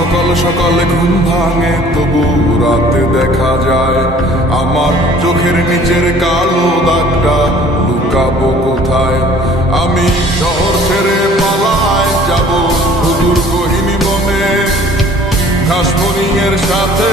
সকাল সকালে ঘুম ভাঙে তবু রাতে দেখা যায় আমার চোখের নিচের কালো দাগটা লুকাবো কোথায়। আমি শহর ছেড়ে পালায় যাব সুদূর গহীন বনে, ঘাস ফড়িংয়ের সাথে